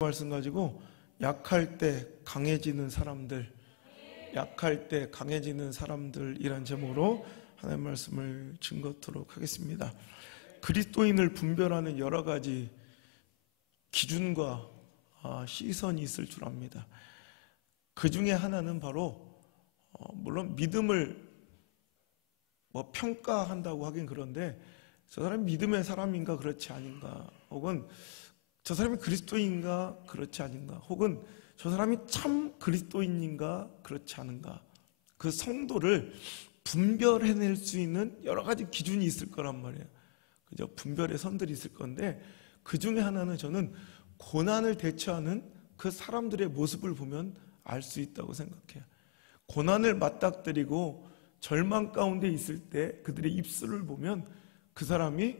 말씀 가지고 약할 때 강해지는 사람들, 약할 때 강해지는 사람들이란 제목으로 하나님의 말씀을 증거토록 하겠습니다. 그리스도인을 분별하는 여러 가지 기준과 시선이 있을 줄 압니다. 그 중에 하나는 바로 물론 믿음을 평가한다고 하긴 그런데 저 사람이 믿음의 사람인가 그렇지 아닌가, 혹은 저 사람이 그리스도인가 그렇지 아닌가, 혹은 저 사람이 참 그리스도인인가 그렇지 않은가, 그 성도를 분별해낼 수 있는 여러 가지 기준이 있을 거란 말이에요. 그죠? 분별의 선들이 있을 건데 그 중에 하나는 저는 고난을 대처하는 그 사람들의 모습을 보면 알 수 있다고 생각해요. 고난을 맞닥뜨리고 절망 가운데 있을 때 그들의 입술을 보면 그 사람이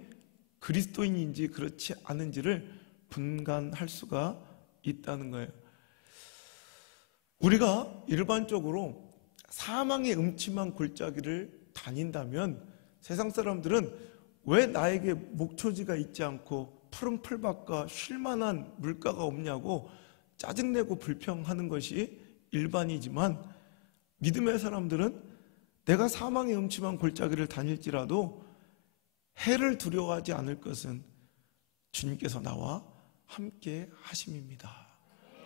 그리스도인인지 그렇지 않은지를 분간할 수가 있다는 거예요. 우리가 일반적으로 사망의 음침한 골짜기를 다닌다면 세상 사람들은 왜 나에게 목초지가 있지 않고 푸른 풀밭과 쉴만한 물가가 없냐고 짜증내고 불평하는 것이 일반이지만, 믿음의 사람들은 내가 사망의 음침한 골짜기를 다닐지라도 해를 두려워하지 않을 것은 주님께서 나와 함께 하심입니다.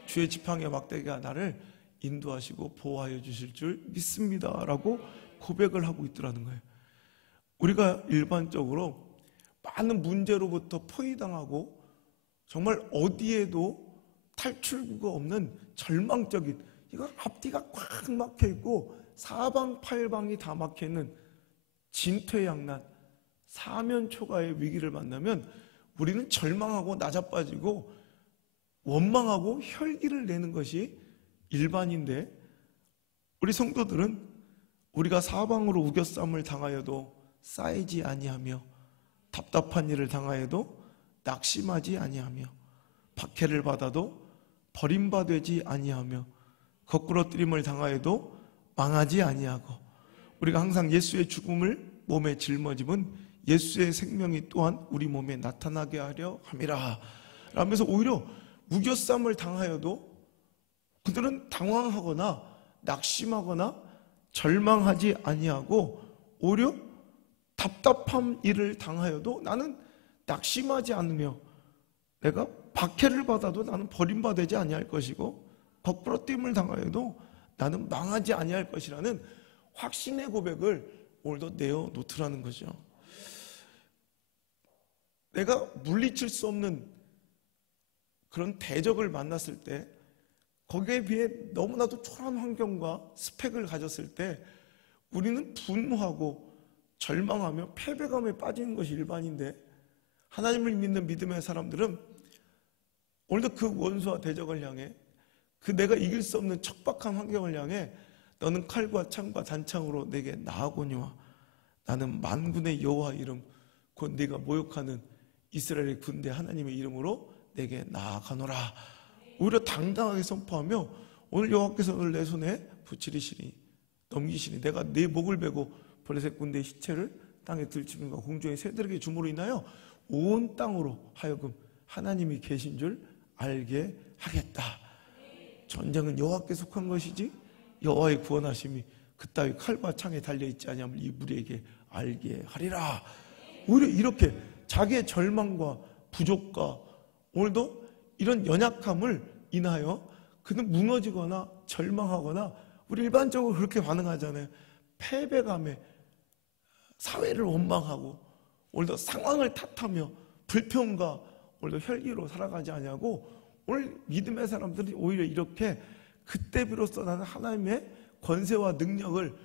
주의 지팡이와 막대기가 나를 인도하시고 보호하여 주실 줄 믿습니다 라고 고백을 하고 있더라는 거예요. 우리가 일반적으로 많은 문제로부터 포위당하고 정말 어디에도 탈출구가 없는 절망적인, 이거 앞뒤가 꽉 막혀있고 사방팔방이 다 막혀있는 진퇴양난, 사면초가의 위기를 만나면 우리는 절망하고 낮아빠지고 원망하고 혈기를 내는 것이 일반인데, 우리 성도들은 우리가 사방으로 우겨쌈을 당하여도 쌓이지 아니하며 답답한 일을 당하여도 낙심하지 아니하며 박해를 받아도 버림받지 아니하며 거꾸러뜨림을 당하여도 망하지 아니하고, 우리가 항상 예수의 죽음을 몸에 짊어지면 예수의 생명이 또한 우리 몸에 나타나게 하려 함이라 라면서 오히려 우겨쌈을 당하여도 그들은 당황하거나 낙심하거나 절망하지 아니하고 오히려 답답한 일을 당하여도 나는 낙심하지 않으며, 내가 박해를 받아도 나는 버림받지 아니할 것이고 거꾸러뜨림을 당하여도 나는 망하지 아니할 것이라는 확신의 고백을 오늘도 내어놓더라는 거죠. 내가 물리칠 수 없는 그런 대적을 만났을 때, 거기에 비해 너무나도 초라한 환경과 스펙을 가졌을 때 우리는 분노하고 절망하며 패배감에 빠지는 것이 일반인데, 하나님을 믿는 믿음의 사람들은 오늘도 그 원수와 대적을 향해, 그 내가 이길 수 없는 척박한 환경을 향해 너는 칼과 창과 단창으로 내게 나아오니와 나는 만군의 여호와 이름 곧 네가 모욕하는 이스라엘의 군대 하나님의 이름으로 내게 나아가노라. 오히려 당당하게 선포하며 오늘 여호와께서 오늘 내 손에 붙이시니 넘기시니 내가 네 목을 베고 블레셋 군대의 시체를 땅에 들치는가 공중의 새들에게 줌으로 인하여 온 땅으로 하여금 하나님이 계신 줄 알게 하겠다. 전쟁은 여호와께 속한 것이지 여호와의 구원하심이 그따위 칼과 창에 달려있지 아니하면 이 무리에게 알게 하리라. 오히려 이렇게 자기의 절망과 부족과 오늘도 이런 연약함을 인하여 그는 무너지거나 절망하거나, 우리 일반적으로 그렇게 반응하잖아요. 패배감에 사회를 원망하고 오늘도 상황을 탓하며 불평과 오늘도 혈기로 살아가지 아니하고, 오늘 믿음의 사람들이 오히려 이렇게 그때 비로소 나는 하나님의 권세와 능력을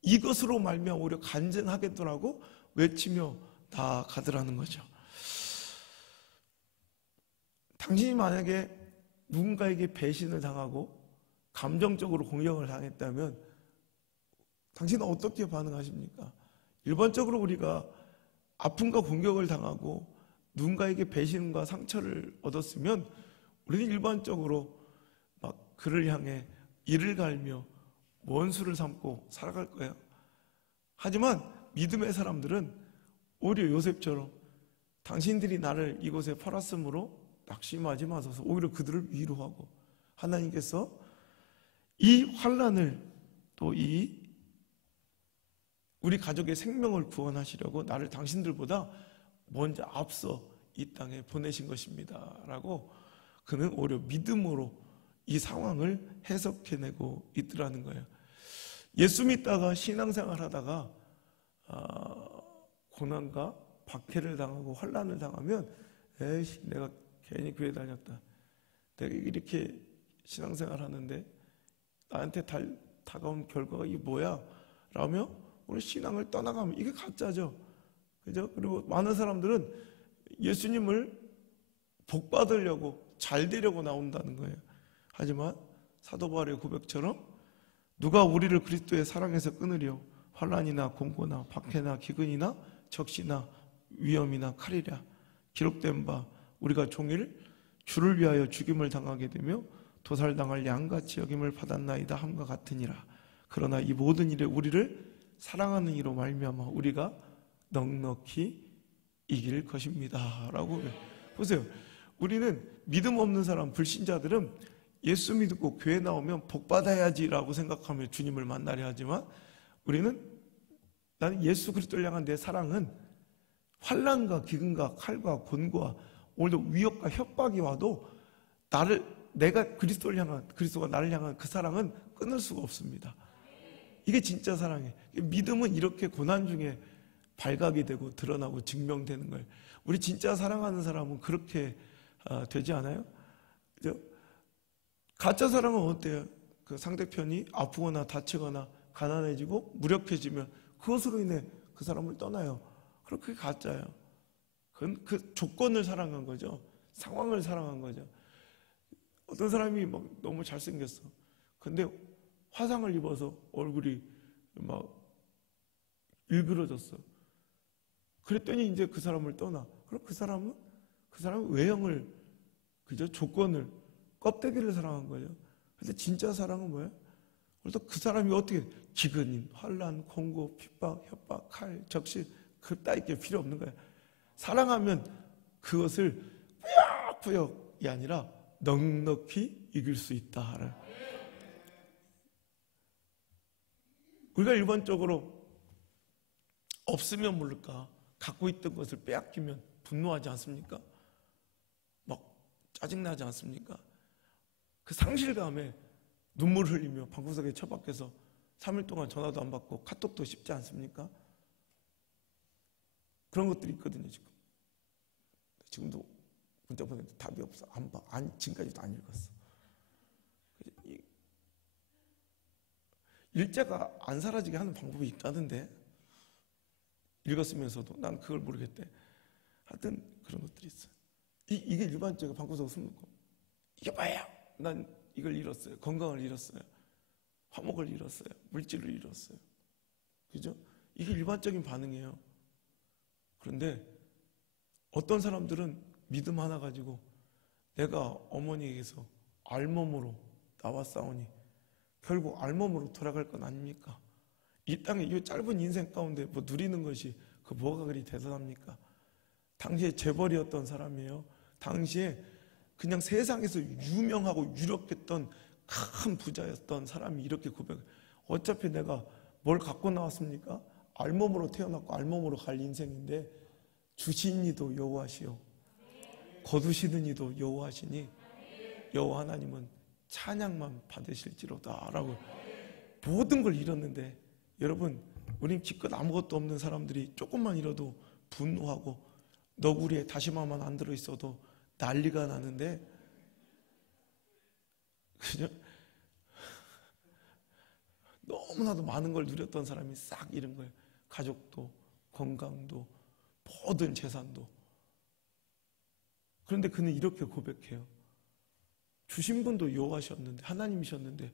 이것으로 말미암아 오히려 간증하겠더라고 외치며 나아가더라는 거죠. 당신이 만약에 누군가에게 배신을 당하고 감정적으로 공격을 당했다면 당신은 어떻게 반응하십니까? 일반적으로 우리가 아픔과 공격을 당하고 누군가에게 배신과 상처를 얻었으면 우리는 일반적으로 막 그를 향해 이를 갈며 원수를 삼고 살아갈 거예요. 하지만 믿음의 사람들은 오히려 요셉처럼 당신들이 나를 이곳에 팔았으므로 낙심하지 마소서. 오히려 그들을 위로하고, 하나님께서 이 환난을 또 이 우리 가족의 생명을 구원하시려고 나를 당신들보다 먼저 앞서 이 땅에 보내신 것입니다 라고 그는 오히려 믿음으로 이 상황을 해석해내고 있더라는 거예요. 예수 믿다가 신앙생활 하다가 고난과 박해를 당하고 환난을 당하면 에이씨 내가 괜히 교회 다녔다, 내가 이렇게 신앙생활 하는데 나한테 다가온 결과가 이게 뭐야? 라며 우리 신앙을 떠나가면 이게 가짜죠. 그죠? 그리고 많은 사람들은 예수님을 복 받으려고 잘 되려고 나온다는 거예요. 하지만 사도 바울의 고백처럼 누가 우리를 그리스도의 사랑에서 끊으려 환난이나 공고나 박해나 기근이나 적시나 위험이나 칼이랴 기록된 바 우리가 종일 주를 위하여 죽임을 당하게 되며 도살당할 양같이 여김을 받았나이다 함과 같으니라. 그러나 이 모든 일에 우리를 사랑하는 이로 말미암아 우리가 넉넉히 이길 것입니다 라고. 보세요, 우리는 믿음 없는 사람, 불신자들은 예수 믿고 교회 나오면 복 받아야지 라고 생각하며 주님을 만나려 하지만 우리는 나는 예수 그리스도를 향한 내 사랑은 환난과 기근과 칼과 곤고와 오늘도 위협과 협박이 와도 내가 그리스도가 나를 향한 그 사랑은 끊을 수가 없습니다. 이게 진짜 사랑이에요. 믿음은 이렇게 고난 중에 발각이 되고 드러나고 증명되는 거예요. 우리 진짜 사랑하는 사람은 그렇게 되지 않아요? 그죠? 가짜 사랑은 어때요? 그 상대편이 아프거나 다치거나 가난해지고 무력해지면 그것으로 인해 그 사람을 떠나요. 그럼 그게 가짜예요. 그건 그 조건을 사랑한 거죠. 상황을 사랑한 거죠. 어떤 사람이 막 너무 잘생겼어. 근데 화상을 입어서 얼굴이 막 일그러졌어. 그랬더니 이제 그 사람을 떠나. 그럼 그 사람은 외형을, 그저 조건을, 껍데기를 사랑한 거예요. 근데 진짜 사랑은 뭐예요? 그래서 그 사람이 어떻게 기근, 환난, 공고, 핍박, 협박, 칼, 적실 그따위 게 필요 없는 거예요. 사랑하면 그것을 꾸역꾸역이 아니라 넉넉히 이길 수 있다. 우리가 일반적으로 없으면 모를까 갖고 있던 것을 빼앗기면 분노하지 않습니까? 막 짜증나지 않습니까? 그 상실감에 눈물 흘리며 방구석에 처박혀서 3일 동안 전화도 안 받고 카톡도 씹지 않습니까? 그런 것들이 있거든요. 지금도 문자 보내는데 답이 없어. 안 봐. 지금까지도 안 읽었어. 일자가 안 사라지게 하는 방법이 있다던데, 읽었으면서도 난 그걸 모르겠대. 하여튼 그런 것들이 있어요. 이게 일반적으로 방구석 숨는 거. 이게 뭐예요? 난 이걸 잃었어요. 건강을 잃었어요. 화목을 잃었어요. 물질을 잃었어요. 그죠? 이게 일반적인 반응이에요. 그런데 어떤 사람들은 믿음 하나 가지고 내가 어머니에게서 알몸으로 나왔사오니 결국 알몸으로 돌아갈 건 아닙니까? 이 땅에 이 짧은 인생 가운데 뭐 누리는 것이 그 뭐가 그리 대단합니까? 당시에 재벌이었던 사람이에요. 당시에 그냥 세상에서 유명하고 유력했던 큰 부자였던 사람이 이렇게 고백을, 어차피 내가 뭘 갖고 나왔습니까? 알몸으로 태어났고 알몸으로 갈 인생인데 주신 이도 여호와시오 거두시는 이도 여호와시니 여호와 하나님은 찬양만 받으실지로다 라고. 모든 걸 잃었는데 여러분, 우린 기껏 아무것도 없는 사람들이 조금만 잃어도 분노하고 너구리에 다시마만 안 들어있어도 난리가 나는데, 그죠? 너무나도 많은 걸 누렸던 사람이 싹 잃은 거예요. 가족도, 건강도, 모든 재산도. 그런데 그는 이렇게 고백해요. 주신 분도 여호와셨는데, 하나님이셨는데,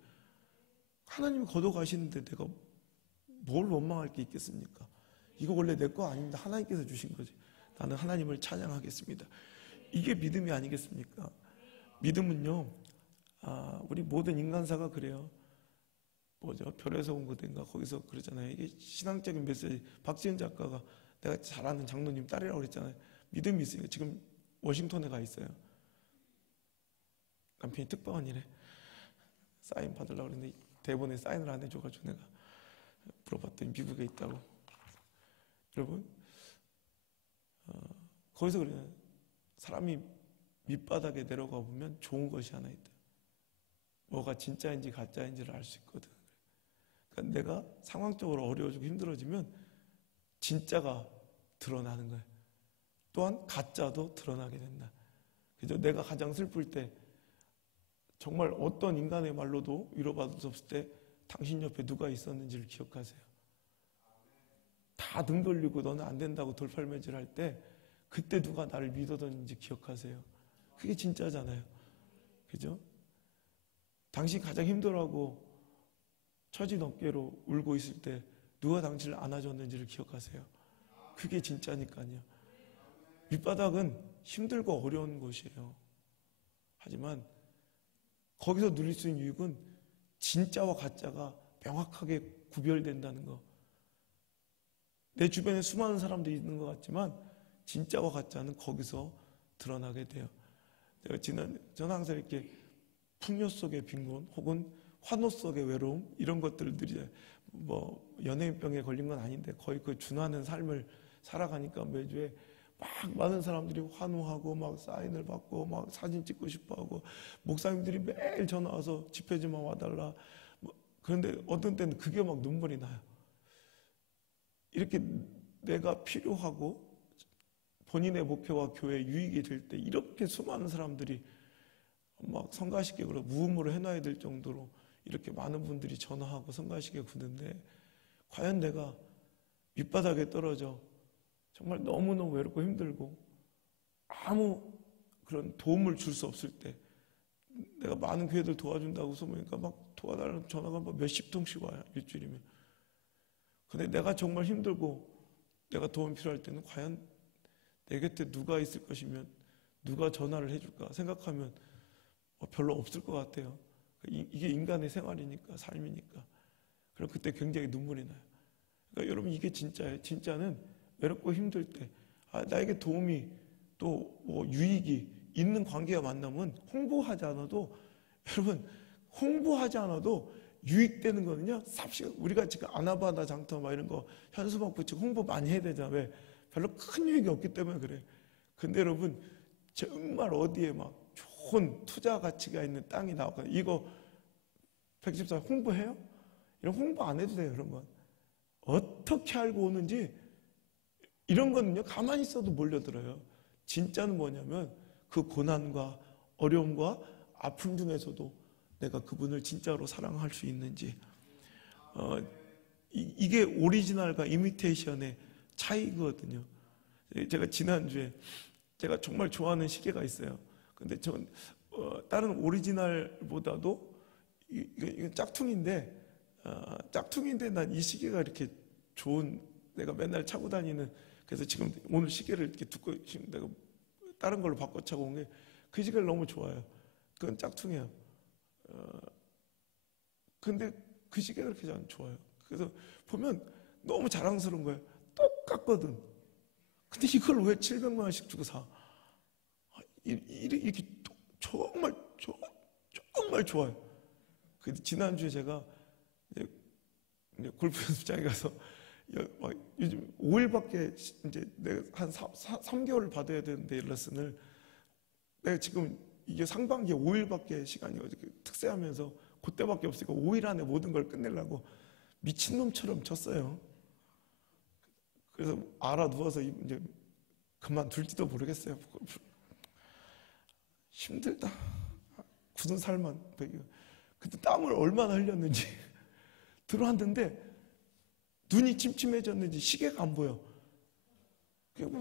하나님이 걷어가시는데 내가 뭘 원망할 게 있겠습니까? 이거 원래 내 거 아닙니다. 하나님께서 주신 거지. 나는 하나님을 찬양하겠습니다. 이게 믿음이 아니겠습니까? 믿음은요, 우리 모든 인간사가 그래요. 뭐죠? 별에서 온 거든가 거기서 그러잖아요. 이게 신앙적인 메시지. 박지은 작가가 내가 잘 아는 장로님 딸이라고 그랬잖아요. 믿음이 있으니까 지금 워싱턴에 가 있어요. 남편이 특파원이래. 사인 받으려고 그랬는데 대본에 사인을 안 해줘가지고 내가 물어봤더니 미국에 있다고. 여러분, 거기서 그래요. 사람이 밑바닥에 내려가 보면 좋은 것이 하나 있다. 뭐가 진짜인지 가짜인지를 알 수 있거든. 그러니까 내가 상황적으로 어려워지고 힘들어지면 진짜가 드러나는 거예요. 또한 가짜도 드러나게 된다. 그죠? 내가 가장 슬플 때 정말 어떤 인간의 말로도 위로받을 수 없을 때 당신 옆에 누가 있었는지를 기억하세요. 다 등 돌리고 너는 안 된다고 돌팔매질 할 때 그때 누가 나를 믿어줬는지 기억하세요. 그게 진짜잖아요. 그죠? 당신 가장 힘들어하고 처진 어깨로 울고 있을 때 누가 당신을 안아줬는지를 기억하세요. 그게 진짜니까요. 밑바닥은 힘들고 어려운 곳이에요. 하지만 거기서 누릴 수 있는 유익은 진짜와 가짜가 명확하게 구별된다는 거. 내 주변에 수많은 사람들이 있는 것 같지만 진짜와 가짜는 거기서 드러나게 돼요. 저는 항상 이렇게 풍요 속의 빈곤 혹은 환호 속의 외로움 이런 것들이 뭐 연예인병에 걸린 건 아닌데 거의 그 준하는 삶을 살아가니까 매주에 막 많은 사람들이 환호하고 막 사인을 받고 막 사진 찍고 싶어하고 목사님들이 매일 전화 와서 집회 좀 와달라. 그런데 어떤 때는 그게 막 눈물이 나요. 이렇게 내가 필요하고 본인의 목표와 교회에 유익이 될 때 이렇게 수많은 사람들이 막 성가시객으로 무음으로 해놔야 될 정도로 이렇게 많은 분들이 전화하고 성가시객 구는데 과연 내가 밑바닥에 떨어져 정말 너무너무 외롭고 힘들고 아무 그런 도움을 줄 수 없을 때 내가 많은 교회들 도와준다고 소문이니까 막 도와달라는 전화가 막 몇십 통씩 와요. 일주일이면. 근데 내가 정말 힘들고 내가 도움 필요할 때는 과연 내 곁에 누가 있을 것이면 누가 전화를 해줄까 생각하면 별로 없을 것 같아요. 이게 인간의 생활이니까 삶이니까. 그럼 그때 굉장히 눈물이 나요. 그러니까 여러분 이게 진짜예요. 진짜는 외롭고 힘들 때 나에게 도움이 또 뭐 유익이 있는 관계가 만나면 홍보하지 않아도 여러분 홍보하지 않아도 유익되는 거는요. 삽시간 우리가 지금 아나바나 장터 막 이런 거 현수막 붙이고 홍보 많이 해야 되잖아. 왜? 별로 큰 유익이 없기 때문에 그래. 근데 여러분 정말 어디에 막 좋은 투자 가치가 있는 땅이 나왔거든요. 이거 114 홍보해요? 이런 홍보 안 해도 돼요. 이런 건 어떻게 알고 오는지 이런 거는요 가만히 있어도 몰려들어요. 진짜는 뭐냐면 그 고난과 어려움과 아픔 중에서도 내가 그분을 진짜로 사랑할 수 있는지 이게 오리지널과 이미테이션의 차이거든요. 제가 지난주에 제가 정말 좋아하는 시계가 있어요. 근데 전 다른 오리지널보다도 이건 짝퉁인데 난 이 시계가 이렇게 좋은 내가 맨날 차고 다니는 그래서 지금 오늘 시계를 이렇게 두고 지금 내가 다른 걸로 바꿔 차고 온 게 그 시계를 너무 좋아해요. 그건 짝퉁이에요. 근데 그 시계가 그렇게 잘 좋아요. 그래서 보면 너무 자랑스러운 거예요. 똑같거든. 근데 이걸 왜 700만 원씩 주고 사? 이렇게 정말 좋아요. 근데 지난주에 제가 이제 골프 연습장에 가서 요즘 5일밖에 이제 내가 한 3개월을 받아야 되는데 레슨을 내가 지금 이게 상반기에 5일밖에 시간이 특세하면서 그때밖에 없으니까 5일 안에 모든 걸 끝내려고 미친놈처럼 쳤어요. 그래서 알아 누워서 이제 그만둘지도 모르겠어요. 힘들다. 굳은 살만. 그때 땀을 얼마나 흘렸는지 들어왔는데 눈이 침침해졌는지 시계가 안 보여.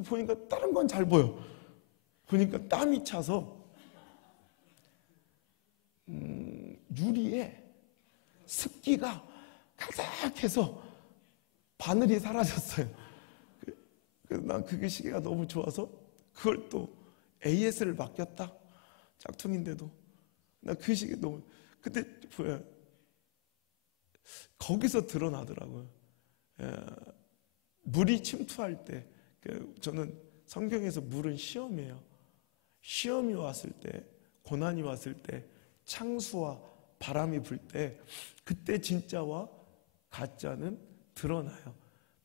보니까 다른 건 잘 보여. 보니까 땀이 차서 유리에 습기가 가득해서 바늘이 사라졌어요. 그래서 난 그게 시계가 너무 좋아서 그걸 또 AS를 맡겼다. 짝퉁인데도 나 그 시계 너무 근데 뭐야 거기서 드러나더라고요. 물이 침투할 때 저는 성경에서 물은 시험이에요. 시험이 왔을 때 고난이 왔을 때, 창수와 바람이 불 때, 그때 진짜와 가짜는 드러나요.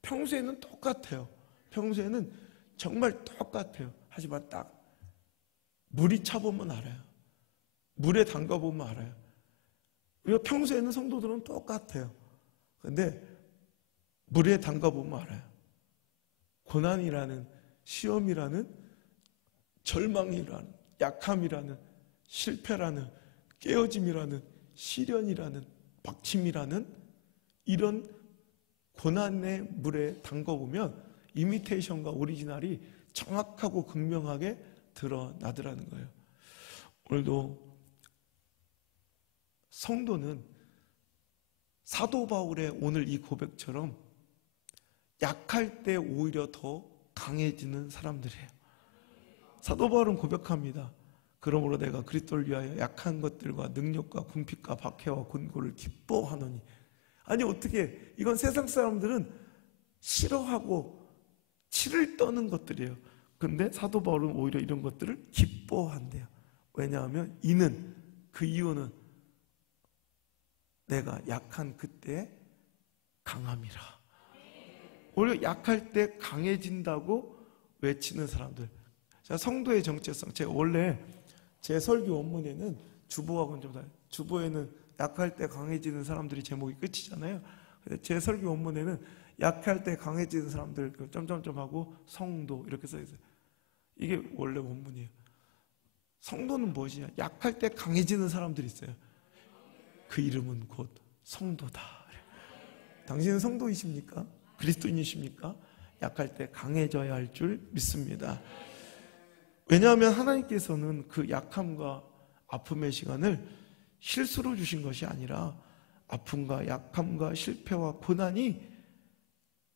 평소에는 똑같아요. 평소에는 정말 똑같아요. 하지만 딱 물이 차보면 알아요. 물에 담가보면 알아요. 우리가 평소에는 성도들은 똑같아요. 근데 물에 담가보면 알아요. 고난이라는, 시험이라는, 절망이라는, 약함이라는, 실패라는, 깨어짐이라는, 시련이라는, 박침이라는 이런 고난의 물에 담가보면 이미테이션과 오리지널이 정확하고 극명하게 드러나더라는 거예요. 오늘도 성도는 사도 바울의 오늘 이 고백처럼 약할 때 오히려 더 강해지는 사람들이에요. 사도 바울은 고백합니다. 그러므로 내가 그리스도를 위하여 약한 것들과 능력과 궁핍과 박해와 곤고를 기뻐하노니. 아니 어떻게, 이건 세상 사람들은 싫어하고 치를 떠는 것들이에요. 근데 사도 바울은 오히려 이런 것들을 기뻐한대요. 왜냐하면 그 이유는 내가 약한 그때 강함이라. 오히려 약할 때 강해진다고 외치는 사람들. 자, 성도의 정체성. 제가 원래 제 설교 원문에는 주보하고는 좀 다르요. 주보에는 약할 때 강해지는 사람들이 제목이 끝이잖아요. 제 설교 원문에는 약할 때 강해지는 사람들 점점점하고 성도 이렇게 써 있어요. 이게 원래 원문이에요. 성도는 무엇이냐? 약할 때 강해지는 사람들이 있어요. 그 이름은 곧 성도다. 당신은 성도이십니까? 그리스도인이십니까? 약할 때 강해져야 할 줄 믿습니다. 왜냐하면 하나님께서는 그 약함과 아픔의 시간을 실수로 주신 것이 아니라 아픔과 약함과 실패와 고난이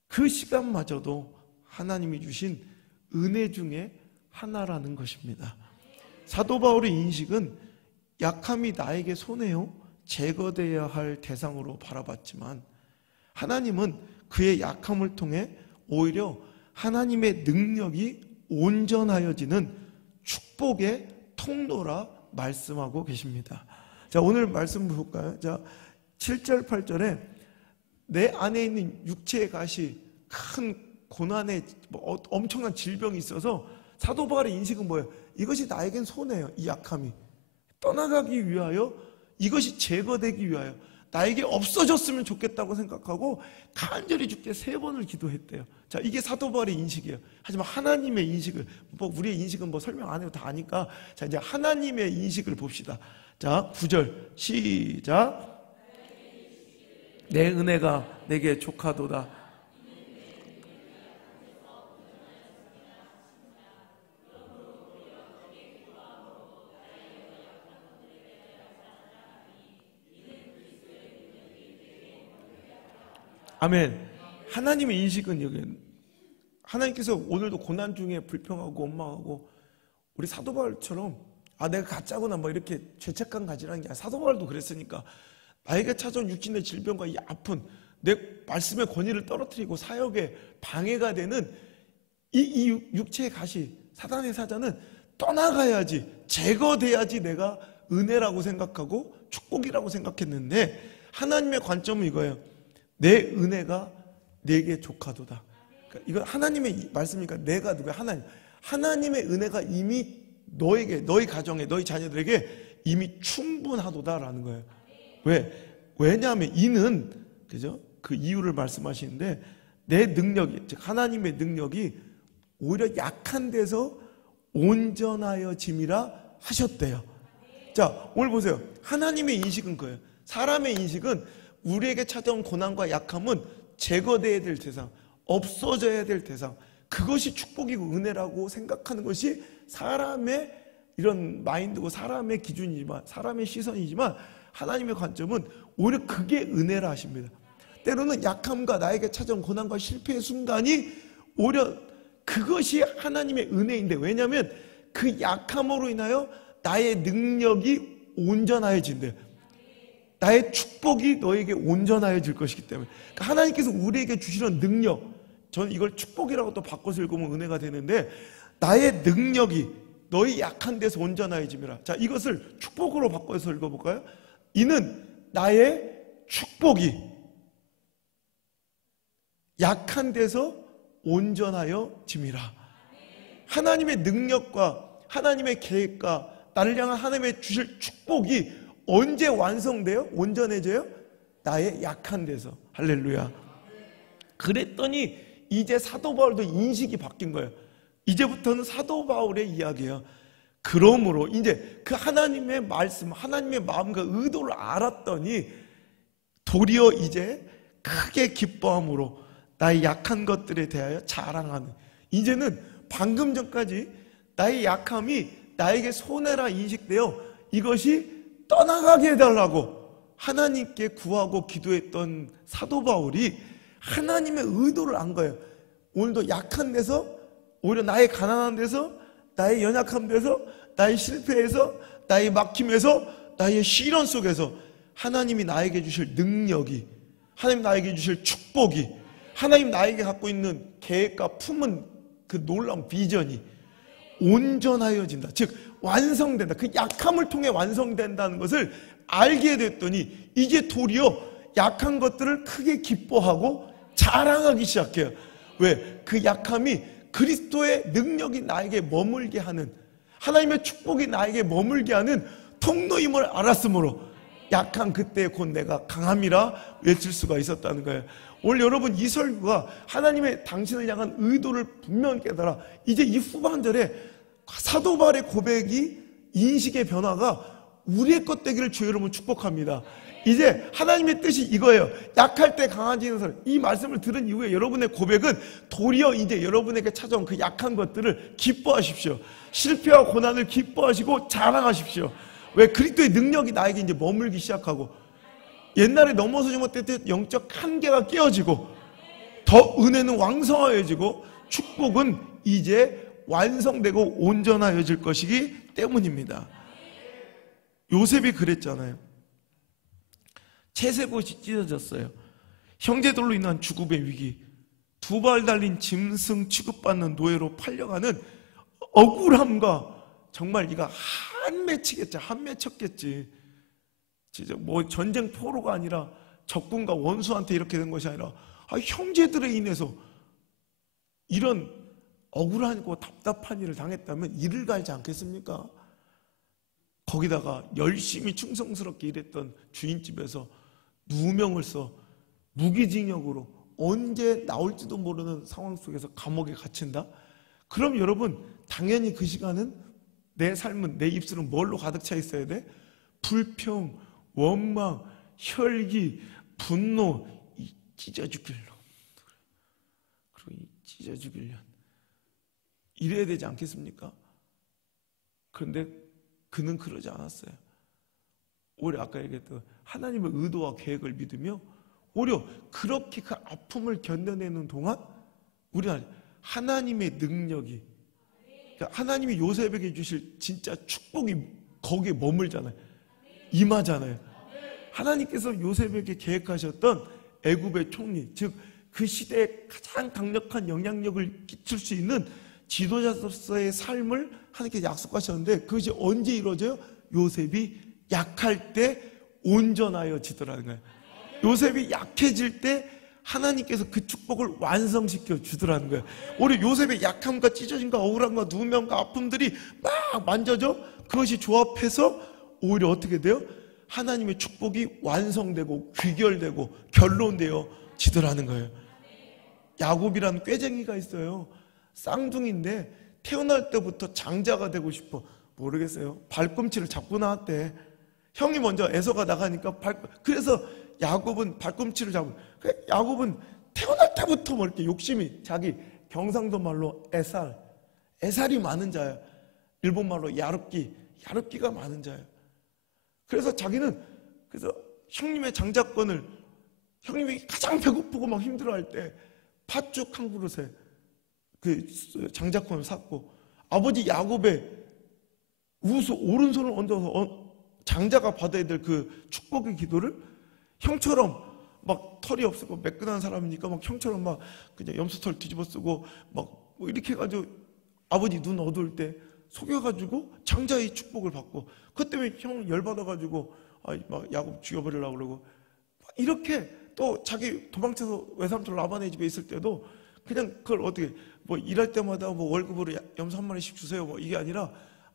그 시간마저도 하나님이 주신 은혜 중에 하나라는 것입니다. 사도 바울의 인식은 약함이 나에게 손해요 제거되어야 할 대상으로 바라봤지만 하나님은 그의 약함을 통해 오히려 하나님의 능력이 온전하여지는 축복의 통로라 말씀하고 계십니다. 자, 오늘 말씀 볼까요? 자, 7절 8절에 내 안에 있는 육체의 가시, 큰 고난의 엄청난 질병이 있어서 사도 바울의 인식은 뭐예요? 이것이 나에겐 손해예요. 이 약함이 떠나가기 위하여, 이것이 제거되기 위하여 나에게 없어졌으면 좋겠다고 생각하고 간절히 주께 3번을 기도했대요. 자, 이게 사도 바울의 인식이에요. 하지만 하나님의 인식을, 우리의 인식은 설명 안 해도 다 아니까, 자, 이제 하나님의 인식을 봅시다. 자, 9절 시작. 내 은혜가 내게 족하도다. 아멘. 하나님의 인식은 여기, 하나님께서 오늘도 고난 중에 불평하고 원망하고 우리 사도 바울처럼 내가 가짜구나 이렇게 죄책감 가지라는 게 아니라, 사도 바울도 그랬으니까 나에게 찾아온 육신의 질병과 이 아픈 내 말씀의 권위를 떨어뜨리고 사역에 방해가 되는 이 육체의 가시, 사단의 사자는 떠나가야지, 제거돼야지 내가 은혜라고 생각하고 축복이라고 생각했는데, 하나님의 관점은 이거예요. 내 은혜가 내게 족하도다. 그러니까 이건 하나님의 말씀이니까, 내가 누구야? 하나님의 은혜가 이미 너에게, 너희 가정에, 너희 자녀들에게 이미 충분하도다라는 거예요. 왜냐하면 이는, 그죠? 그 이유를 말씀하시는데, 내 능력이, 즉 하나님의 능력이 오히려 약한 데서 온전하여짐이라 하셨대요. 자, 오늘 보세요. 하나님의 인식은 그예요. 사람의 인식은 우리에게 찾아온 고난과 약함은 제거되어야 될 대상, 없어져야 될 대상, 그것이 축복이고 은혜라고 생각하는 것이 사람의 이런 마인드고 사람의 기준이지만, 사람의 시선이지만, 하나님의 관점은 오히려 그게 은혜라 하십니다. 때로는 약함과 나에게 찾아온 고난과 실패의 순간이 오히려 그것이 하나님의 은혜인데, 왜냐하면 그 약함으로 인하여 나의 능력이 온전해진대요. 나의 축복이 너에게 온전해질 것이기 때문에. 그러니까 하나님께서 우리에게 주시는 능력, 저는 이걸 축복이라고 또 바꿔서 읽으면 은혜가 되는데, 나의 능력이 너희 약한 데서 온전하여짐이라. 자, 이것을 축복으로 바꿔서 읽어볼까요? 이는 나의 축복이 약한 데서 온전하여짐이라. 하나님의 능력과 하나님의 계획과 나를 향한 하나님의 주실 축복이 언제 완성돼요? 온전해져요? 나의 약한 데서. 할렐루야. 그랬더니 이제 사도 바울도 인식이 바뀐 거예요. 이제부터는 사도 바울의 이야기예요. 그러므로 이제 그 하나님의 말씀, 하나님의 마음과 의도를 알았더니 도리어 이제 크게 기뻐함으로 나의 약한 것들에 대하여 자랑하는, 이제는 방금 전까지 나의 약함이 나에게 손해라 인식되어 이것이 떠나가게 해달라고 하나님께 구하고 기도했던 사도 바울이 하나님의 의도를 안 거예요. 오늘도 약한 데서, 오히려 나의 가난한 데서, 나의 연약함 데서, 나의 실패에서, 나의 막힘에서, 나의 시련 속에서 하나님이 나에게 주실 능력이, 하나님 나에게 주실 축복이, 하나님 나에게 갖고 있는 계획과 품은 그 놀라운 비전이 온전하여진다. 즉 완성된다. 그 약함을 통해 완성된다는 것을 알게 됐더니 이제 도리어 약한 것들을 크게 기뻐하고 자랑하기 시작해요. 왜? 그 약함이 그리스도의 능력이 나에게 머물게 하는, 하나님의 축복이 나에게 머물게 하는 통로임을 알았으므로 약한 그때 곧 내가 강함이라 외칠 수가 있었다는 거예요. 오늘 여러분 이 설교가 하나님의 당신을 향한 의도를 분명히 깨달아 이제 이 후반절에 사도 바울의 고백이, 인식의 변화가 우리의 것 되기를 주 여러분 축복합니다. 이제 하나님의 뜻이 이거예요. 약할 때 강해지는 사람. 이 말씀을 들은 이후에 여러분의 고백은 도리어 이제 여러분에게 찾아온 그 약한 것들을 기뻐하십시오. 실패와 고난을 기뻐하시고 자랑하십시오. 왜? 그리스도의 능력이 나에게 이제 머물기 시작하고 옛날에 넘어서지 못했던 영적 한계가 깨어지고 더 은혜는 왕성하여지고 축복은 이제 완성되고 온전하여질 것이기 때문입니다. 요셉이 그랬잖아요. 채색옷이 찢어졌어요. 형제들로 인한 죽음의 위기, 두 발 달린 짐승 취급받는 노예로 팔려가는 억울함과 정말 네가 한맺혔겠지. 진짜 뭐 전쟁 포로가 아니라 적군과 원수한테 이렇게 된 것이 아니라 형제들에 인해서 이런 억울하고 답답한 일을 당했다면 이를 갈지 않겠습니까? 거기다가 열심히 충성스럽게 일했던 주인집에서 누명을 써 무기징역으로 언제 나올지도 모르는 상황 속에서 감옥에 갇힌다? 그럼 여러분 당연히 그 시간은 내 삶은, 내 입술은 뭘로 가득 차 있어야 돼? 불평, 원망, 혈기, 분노, 이 찢어 죽일 놈, 그리고 이 찢어 죽일 년, 이래야 되지 않겠습니까? 그런데 그는 그러지 않았어요. 오히려 아까 얘기했던 하나님의 의도와 계획을 믿으며 오히려 그렇게 그 아픔을 견뎌내는 동안 우리는 하나님의 능력이, 그러니까 하나님이 요셉에게 주실 진짜 축복이 거기에 머물잖아요. 임하잖아요. 하나님께서 요셉에게 계획하셨던 애굽의 총리, 즉 그 시대에 가장 강력한 영향력을 끼칠 수 있는 지도자로서의 삶을 하나님께 약속하셨는데 그것이 언제 이루어져요? 요셉이 약할 때 온전하여지더라는 거예요. 요셉이 약해질 때 하나님께서 그 축복을 완성시켜 주더라는 거예요. 오히려 요셉의 약함과 찢어짐과 억울함과 누명과 아픔들이 막 만져져 그것이 조합해서 오히려 어떻게 돼요? 하나님의 축복이 완성되고 귀결되고 결론되어 지더라는 거예요. 야곱이라는 꾀쟁이가 있어요. 쌍둥이인데 태어날 때부터 장자가 되고 싶어. 모르겠어요. 발꿈치를 잡고 나왔대. 형이 먼저 에서가 나가니까 그래서 야곱은 발꿈치를 잡고, 야곱은 태어날 때부터 뭐 이렇게 욕심이, 자기 경상도 말로 애살이 많은 자야. 일본 말로 야릅기가 많은 자야. 그래서 자기는 형님의 장자권을, 형님이 가장 배고프고 막 힘들어할 때 팥죽 한 그릇에 그 장자권을 샀고, 아버지 야곱의 오른손을 얹어서 장자가 받아야 될 그 축복의 기도를 형처럼 막 털이 없고 매끈한 사람이니까 막 형처럼 막 그냥 염소털 뒤집어 쓰고 막 뭐 이렇게 해가지고 아버지 눈 어두울 때 속여가지고 장자의 축복을 받고, 그것 때문에 형 열받아가지고 막 야곱 죽여버리려고 그러고, 이렇게 또 자기 도망쳐서 외삼촌 라반의 집에 있을 때도 그냥 그걸 어떻게 뭐 일할 때마다 뭐 월급으로 염소 한 마리씩 주세요 뭐 이게 아니라,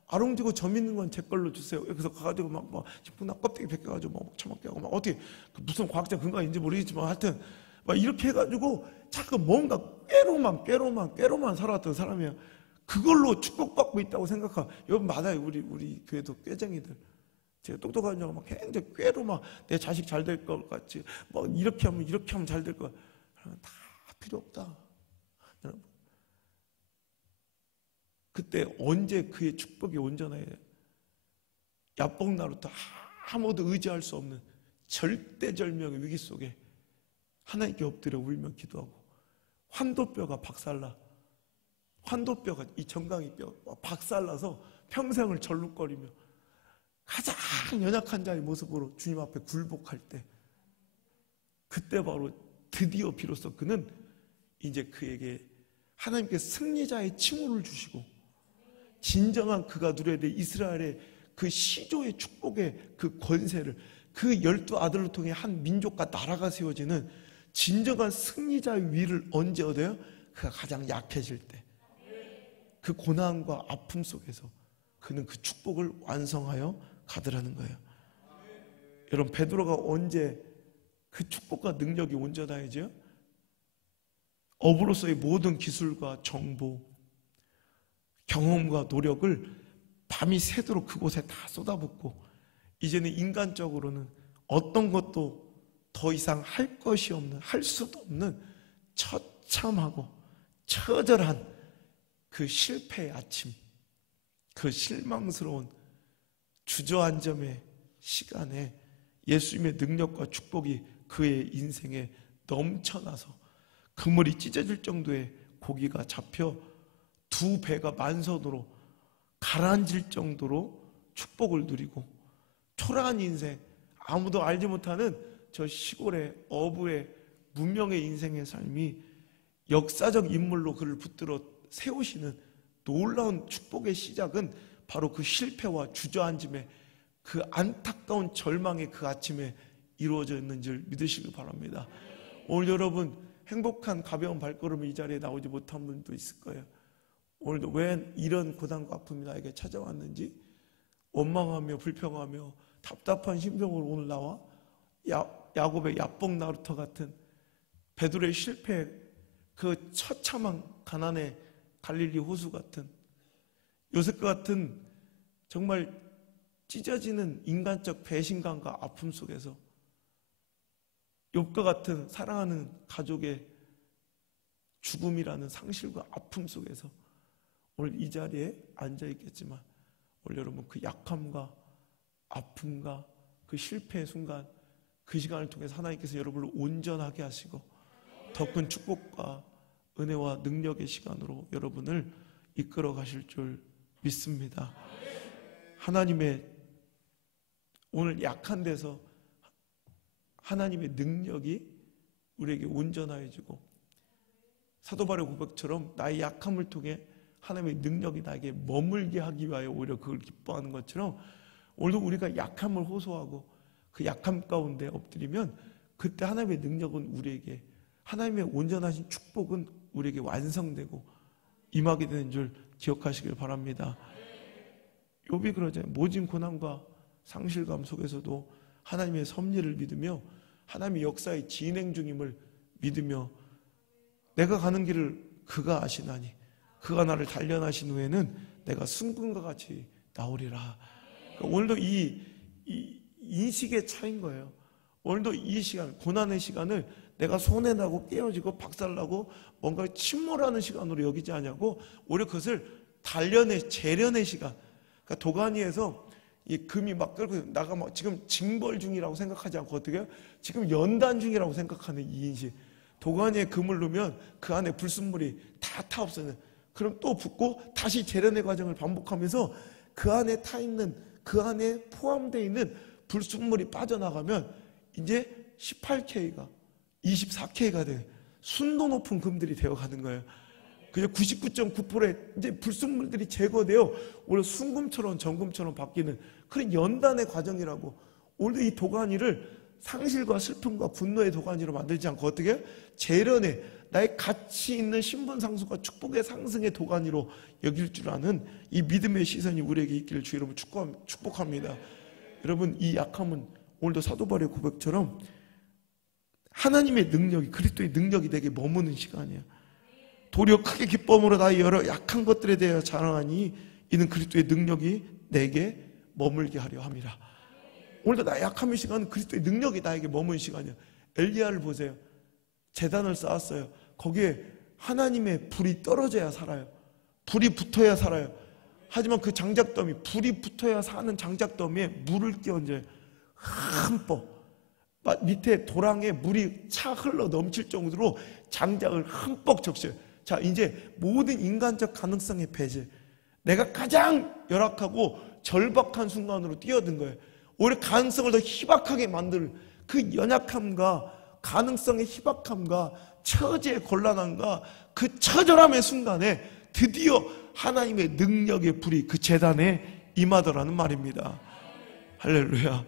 아롱지고 점 있는 건 제 걸로 주세요. 그래서 가가지고 막 식품나 껍데기 벗겨가지고 막 처먹게 하고, 막 어떻게 무슨 과학적 근거가 있는지 모르겠지만 하여튼 막 이렇게 해가지고 자꾸 뭔가 꾀로만 살아왔던 사람이야. 그걸로 축복받고 있다고 생각하고, 여러분 맞아요. 우리 교회도 꾀쟁이들, 제가 똑똑한 줄 알고 막 굉장히 꾀로 막 내 자식 잘 될 것 같이 막 이렇게 하면 잘 될 것, 다 필요 없다. 여러분, 그때 언제 그의 축복이 온전해요? 야복나루터 아무도 의지할 수 없는 절대절명의 위기 속에 하나님께 엎드려 울며 기도하고, 환도뼈가 박살나, 환도뼈가 이 정강이 뼈가 박살나서 평생을 절룩거리며 가장 연약한 자의 모습으로 주님 앞에 굴복할 때, 그때 바로 드디어 비로소 그는 이제 그에게 하나님께 승리자의 칭호를 주시고, 진정한 그가 누려야 될 이스라엘의 그 시조의 축복의 그 권세를, 그 12아들을 통해 한 민족과 나라가 세워지는 진정한 승리자의 위를 언제 얻어요? 그가 가장 약해질 때, 그 고난과 아픔 속에서 그는 그 축복을 완성하여 가더라는 거예요. 여러분, 베드로가 언제 그 축복과 능력이 온전하여져요? 업으로서의 모든 기술과 정보, 경험과 노력을 밤이 새도록 그곳에 다 쏟아붓고, 이제는 인간적으로는 어떤 것도 더 이상 할 것이 없는, 할 수도 없는 처참하고 처절한 그 실패의 아침, 그 실망스러운 주저앉음의 시간에 예수님의 능력과 축복이 그의 인생에 넘쳐나서 그물이 찢어질 정도의 고기가 잡혀 두 배가 만선으로 가라앉을 정도로 축복을 누리고, 초라한 인생, 아무도 알지 못하는 저 시골의 어부의 문명의 인생의 삶이 역사적 인물로 그를 붙들어 세우시는 놀라운 축복의 시작은 바로 그 실패와 주저앉음의 그 안타까운 절망의 그 아침에 이루어져 있는 줄 믿으시길 바랍니다. 오늘 여러분 행복한 가벼운 발걸음을 이 자리에 나오지 못한 분도 있을 거예요. 오늘도 왜 이런 고난과 아픔이 나에게 찾아왔는지 원망하며 불평하며 답답한 심정으로 오늘 나와 야곱의 야복 나루터 같은, 베드로의 실패, 그 처참한 가난의 갈릴리 호수 같은, 요셉과 같은 정말 찢어지는 인간적 배신감과 아픔 속에서, 욥과 같은 사랑하는 가족의 죽음이라는 상실과 아픔 속에서 오늘 이 자리에 앉아 있겠지만, 오늘 여러분 그 약함과 아픔과 그 실패의 순간, 그 시간을 통해서 하나님께서 여러분을 온전하게 하시고 더 큰 축복과 은혜와 능력의 시간으로 여러분을 이끌어 가실 줄 믿습니다. 하나님의 오늘 약한 데서 하나님의 능력이 우리에게 온전하여지고, 사도 바울의 고백처럼 나의 약함을 통해 하나님의 능력이 나에게 머물게 하기 위하여 오히려 그걸 기뻐하는 것처럼, 오늘도 우리가 약함을 호소하고 그 약함 가운데 엎드리면 그때 하나님의 능력은 우리에게, 하나님의 온전하신 축복은 우리에게 완성되고 임하게 되는 줄 기억하시길 바랍니다. 욥이 그러잖아요. 모진 고난과 상실감 속에서도 하나님의 섭리를 믿으며 하나님의 역사의 진행 중임을 믿으며, 내가 가는 길을 그가 아시나니 그가 나를 단련하신 후에는 내가 승군과 같이 나오리라. 그러니까 오늘도 이 인식의 차이인 거예요. 오늘도 이 시간, 고난의 시간을 내가 손해나고 깨어지고 박살나고 뭔가 침몰하는 시간으로 여기지 않냐고, 오히려 그것을 단련의, 재련의 시간. 그러니까 도가니에서 이 금이 막 끓고 나가 막 지금 징벌 중이라고 생각하지 않고 어떻게 해요? 지금 연단 중이라고 생각하는 이 인식. 도가니에 금을 넣으면 그 안에 불순물이 다 타 없어요. 그럼 또 붓고 다시 재련의 과정을 반복하면서 그 안에 타 있는, 그 안에 포함되어 있는 불순물이 빠져나가면 이제 18K가 24K가 돼 순도 높은 금들이 되어가는 거예요. 그냥 99.9%의 이제 불순물들이 제거되어 오히려 순금처럼 정금처럼 바뀌는 그런 연단의 과정이라고. 오늘도 이 도가니를 상실과 슬픔과 분노의 도가니로 만들지 않고 어떻게? 재련의 나의 가치 있는 신분 상승과 축복의 상승의 도가니로 여길 줄 아는 이 믿음의 시선이 우리에게 있기를 주 여러분 축복합니다. 여러분, 이 약함은 오늘도 사도 바울의 고백처럼 하나님의 능력이, 그리스도의 능력이 내게 머무는 시간이야. 도리어 크게 기쁨으로 나의 여러 약한 것들에 대하여 자랑하니 이는 그리스도의 능력이 내게 머물게 하려 함이라. 오늘도 나의 약함의 시간은 그리스도의 능력이 나에게 머무는 시간이야. 엘리야를 보세요. 제단을 쌓았어요. 거기에 하나님의 불이 떨어져야 살아요. 불이 붙어야 살아요. 하지만 그 장작더미, 불이 붙어야 사는 장작더미에 물을 끼얹어요. 흠뻑 밑에 도랑에 물이 차 흘러 넘칠 정도로 장작을 흠뻑 적셔요. 자, 이제 모든 인간적 가능성의 배제, 내가 가장 열악하고 절박한 순간으로 뛰어든 거예요. 오히려 가능성을 더 희박하게 만들 그 연약함과 가능성의 희박함과 처지의 곤란함과 그 처절함의 순간에 드디어 하나님의 능력의 불이 그 제단에 임하더라는 말입니다. 할렐루야.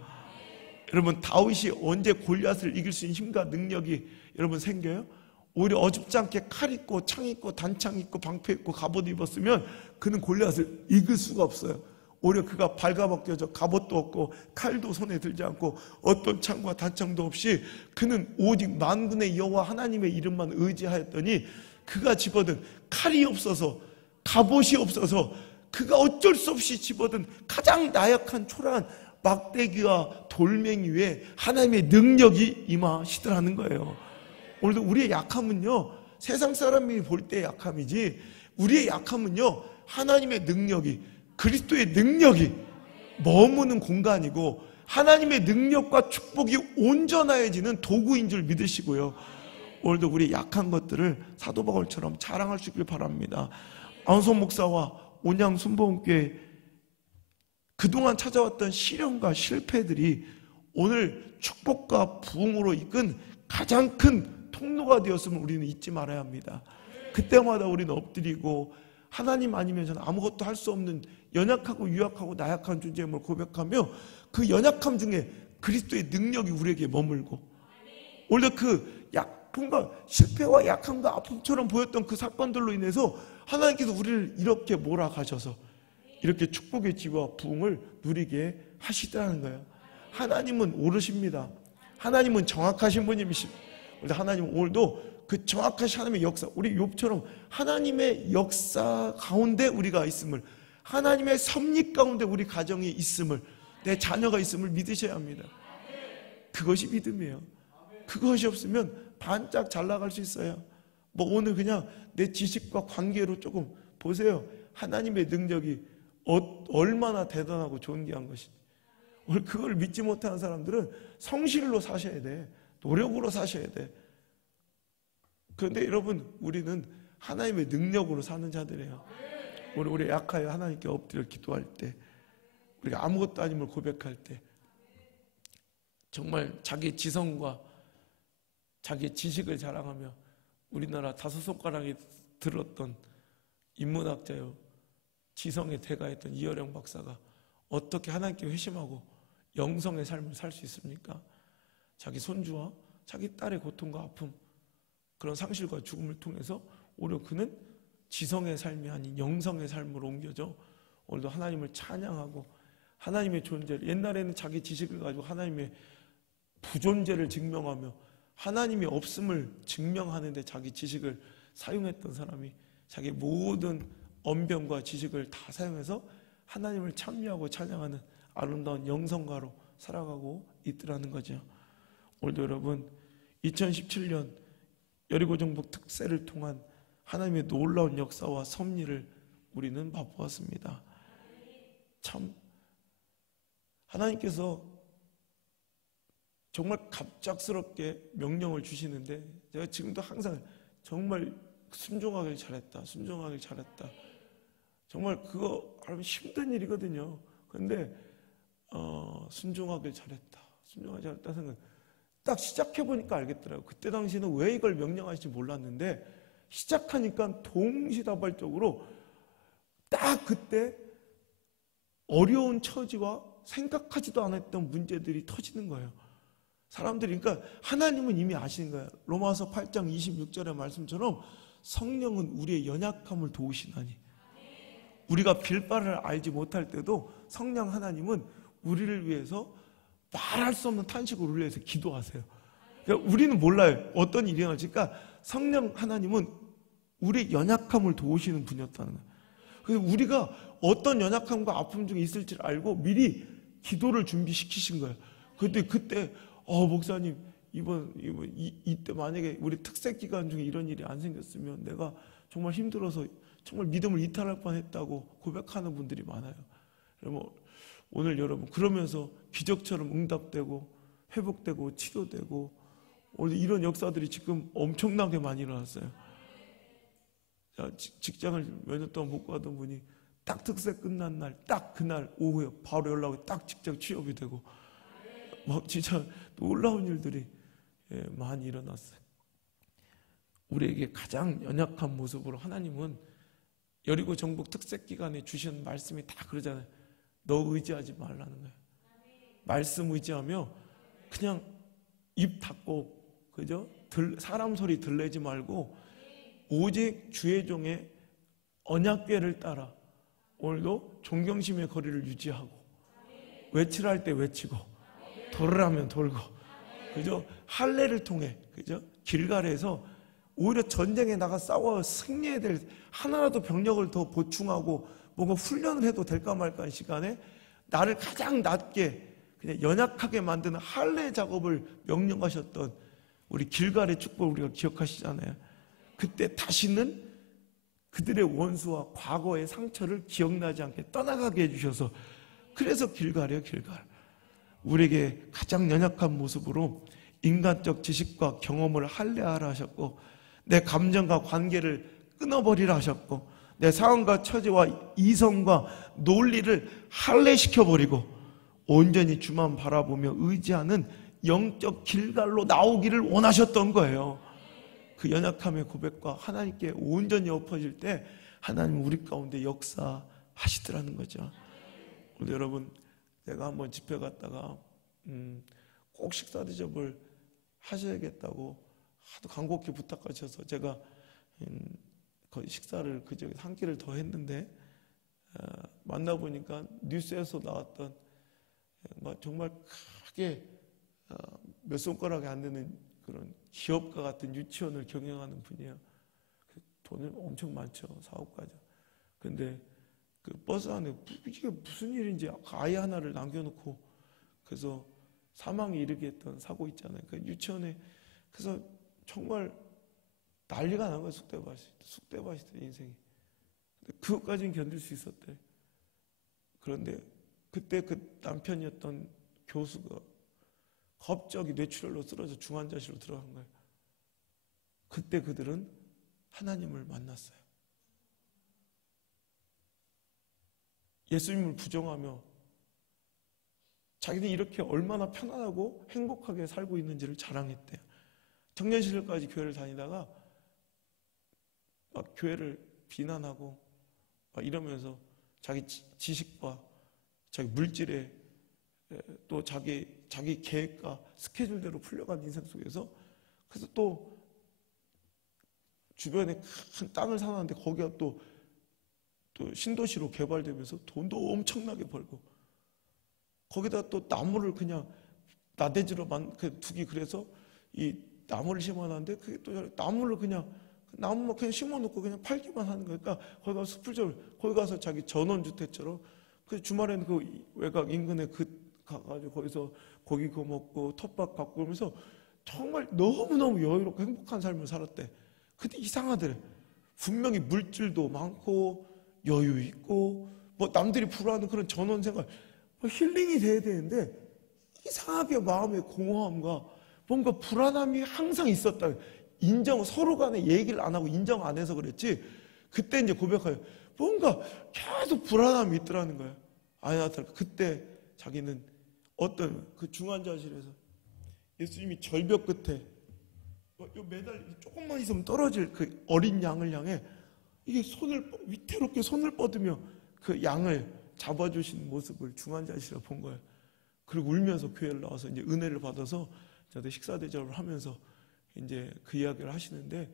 여러분, 다윗이 언제 골리앗을 이길 수 있는 힘과 능력이 여러분 생겨요? 오히려 어줍지 않게 칼 있고 창 있고 단창 있고 방패 있고 갑옷 입었으면 그는 골리앗을 이길 수가 없어요. 오히려 그가 발가벗겨져 갑옷도 없고 칼도 손에 들지 않고 어떤 창과 단창도 없이 그는 오직 만군의 여호와 하나님의 이름만 의지하였더니 그가 집어든 칼이 없어서 갑옷이 없어서 그가 어쩔 수 없이 집어든 가장 나약한 초라한 막대기와 돌멩이 위에 하나님의 능력이 임하시더라는 거예요. 오늘도 우리의 약함은요, 세상 사람이 볼 때 약함이지, 우리의 약함은요, 하나님의 능력이, 그리스도의 능력이 머무는 공간이고 하나님의 능력과 축복이 온전해지는 도구인 줄 믿으시고요. 오늘도 우리 약한 것들을 사도 바울처럼 자랑할 수 있길 바랍니다. 안성 목사와 온양 순복음교회 그동안 찾아왔던 시련과 실패들이 오늘 축복과 부흥으로 이끈 가장 큰 통로가 되었음을 우리는 잊지 말아야 합니다. 그때마다 우리는 엎드리고 하나님 아니면 저는 아무것도 할 수 없는 연약하고 유약하고 나약한 존재임을 고백하며 그 연약함 중에 그리스도의 능력이 우리에게 머물고, 원래 그 약함과 실패와 약함과 아픔처럼 보였던 그 사건들로 인해서 하나님께서 우리를 이렇게 몰아가셔서 이렇게 축복의 지와 부흥을 누리게 하시더라는 거예요. 하나님은 오르십니다. 하나님은 정확하신 분이십니다. 하나님은 오늘도 그 정확하신 하나님의 역사, 우리 욥처럼 하나님의 역사 가운데 우리가 있음을, 하나님의 섭리 가운데 우리 가정이 있음을, 내 자녀가 있음을 믿으셔야 합니다. 그것이 믿음이에요. 그것이 없으면 반짝 잘 나갈 수 있어요. 뭐 오늘 그냥 내 지식과 관계로 조금 보세요. 하나님의 능력이 얼마나 대단하고 존귀한 것인지. 오늘 그걸 믿지 못하는 사람들은 성실로 사셔야 돼. 노력으로 사셔야 돼. 그런데 여러분, 우리는 하나님의 능력으로 사는 자들이에요. 우리 약하여 하나님께 엎드려 기도할 때, 우리가 아무것도 아님을 고백할 때, 정말 자기 지성과 자기 지식을 자랑하며 우리나라 다섯 손가락에 들었던 인문학자요, 지성의 대가였던 이어령 박사가 어떻게 하나님께 회심하고 영성의 삶을 살 수 있습니까? 자기 손주와 자기 딸의 고통과 아픔, 그런 상실과 죽음을 통해서 오히려 그는 지성의 삶이 아닌 영성의 삶으로 옮겨져 오늘도 하나님을 찬양하고 하나님의 존재를, 옛날에는 자기 지식을 가지고 하나님의 부존재를 증명하며 하나님이 없음을 증명하는데 자기 지식을 사용했던 사람이 자기 모든 언변과 지식을 다 사용해서 하나님을 찬미하고 찬양하는 아름다운 영성가로 살아가고 있더라는 거죠. 오늘도 여러분, 2017년 여리고 정복 특세를 통한 하나님의 놀라운 역사와 섭리를 우리는 맛보았습니다. 참 하나님께서 정말 갑작스럽게 명령을 주시는데 제가 지금도 항상 정말 순종하길 잘했다, 순종하길 잘했다. 정말 그거 하면 힘든 일이거든요. 그런데 순종하길 잘했다, 순종하길 잘했다 생각. 딱 시작해보니까 알겠더라고요. 그때 당시에는 왜 이걸 명령하실지 몰랐는데 시작하니까 동시다발적으로 딱 그때 어려운 처지와 생각하지도 않았던 문제들이 터지는 거예요. 사람들이, 그러니까 하나님은 이미 아시는 거예요. 로마서 8장 26절의 말씀처럼 성령은 우리의 연약함을 도우시나니, 우리가 빌바를 알지 못할 때도 성령 하나님은 우리를 위해서 말할 수 없는 탄식을 우리를 위해서 기도하세요. 그러니까 우리는 몰라요. 어떤 일이 일어날지. 그러니까 성령 하나님은 우리의 연약함을 도우시는 분이었다는 거예요. 그래서 우리가 어떤 연약함과 아픔 중에 있을지를 알고 미리 기도를 준비시키신 거예요. 그때 목사님 이때 만약에 우리 특색 기간 중에 이런 일이 안 생겼으면 내가 정말 힘들어서 정말 믿음을 이탈할 뻔했다고 고백하는 분들이 많아요. 그러면 오늘 여러분 그러면서 기적처럼 응답되고 회복되고 치료되고 오늘 이런 역사들이 지금 엄청나게 많이 일어났어요. 직장을 몇 년 동안 못 가던 분이 딱 특색 끝난 날, 딱 그날 오후에 바로 연락이 딱 직장 취업이 되고 막 진짜 놀라운 일들이 많이 일어났어요. 우리에게 가장 연약한 모습으로 하나님은 여리고 정복 특색 기간에 주신 말씀이 다 그러잖아요. 너 의지하지 말라는 거예요. 말씀 의지하며 그냥 입 닫고, 그죠? 사람 소리 들리지 말고 오직 주의 종의 언약궤를 따라 오늘도 존경심의 거리를 유지하고, 외치라 할 때 외치고, 돌으라면 돌고, 그죠? 할례를 통해, 그죠? 길갈에서 오히려 전쟁에 나가 싸워 승리해야 될, 하나라도 병력을 더 보충하고 뭔가 훈련을 해도 될까 말까 하는 시간에 나를 가장 낮게 그냥 연약하게 만드는 할례 작업을 명령하셨던 우리 길갈의 축복을 우리가 기억하시잖아요. 그때 다시는 그들의 원수와 과거의 상처를 기억나지 않게 떠나가게 해주셔서, 그래서 길갈이에요. 길갈. 우리에게 가장 연약한 모습으로 인간적 지식과 경험을 할례하라 하셨고, 내 감정과 관계를 끊어버리라 하셨고, 내 상황과 처지와 이성과 논리를 할례시켜버리고 온전히 주만 바라보며 의지하는 영적 길갈로 나오기를 원하셨던 거예요. 그 연약함의 고백과 하나님께 온전히 엎어질 때 하나님 우리 가운데 역사하시더라는 거죠. 우리 여러분, 내가 한번 집회 갔다가 꼭 식사 대접을 하셔야겠다고 하도 간곡히 부탁하셔서 제가 거의 식사를 그저 한 끼를 더 했는데, 만나보니까 뉴스에서 나왔던 정말 크게 몇 손가락에 안 되는 그런 기업가 같은 유치원을 경영하는 분이에요. 돈이 엄청 많죠. 사업가죠. 근데 그 버스 안에 이게 무슨 일인지 아이 하나를 남겨놓고 그래서 사망에 이르게 했던 사고 있잖아요. 그 유치원에, 그래서 정말 난리가 난 거예요. 쑥대밭이 돼, 인생이. 그것까지는 견딜 수 있었대. 그런데 그때 그 남편이었던 교수가 갑자기 뇌출혈로 쓰러져 중환자실로 들어간 거예요. 그때 그들은 하나님을 만났어요. 예수님을 부정하며 자기는 이렇게 얼마나 편안하고 행복하게 살고 있는지를 자랑했대요. 청년시절까지 교회를 다니다가 막 교회를 비난하고 막 이러면서 자기 지식과 자기 물질에 또 자기 계획과 스케줄대로 풀려간 인생 속에서, 그래서 또 주변에 큰 땅을 사놨는데 거기가 또 신도시로 개발되면서 돈도 엄청나게 벌고, 거기다 또 나무를 그냥 나대지로 두기, 그래서 이 나무를 심어놨는데 그게 또 나무를 그냥 나무만 그냥 심어놓고 그냥 팔기만 하는 거니까 거기 가서 숲을 거기 가서 자기 전원주택처럼, 그 주말에는 그 외곽 인근에 가가지고 거기서 고기 구워 먹고 텃밭 갖고 오면서 정말 너무너무 여유롭고 행복한 삶을 살았대. 근데 이상하더래. 분명히 물질도 많고 여유 있고 뭐 남들이 부러워하는 그런 전원 생활, 뭐 힐링이 돼야 되는데 이상하게 마음의 공허함과 뭔가 불안함이 항상 있었다. 서로 간에 얘기를 안 하고 인정 안 해서 그랬지, 그때 이제 고백해요. 뭔가 계속 불안함이 있더라는 거예요. 아니야, 그때 자기는 어떤 그 중환자실에서 예수님이 절벽 끝에 요 매달 조금만 있으면 떨어질 그 어린 양을 향해 이게 위태롭게 손을 뻗으며 그 양을 잡아주신 모습을 중환자실에 본 거예요. 그리고 울면서 교회를 나와서 이제 은혜를 받아서 저도 식사 대접을 하면서 이제 그 이야기를 하시는데,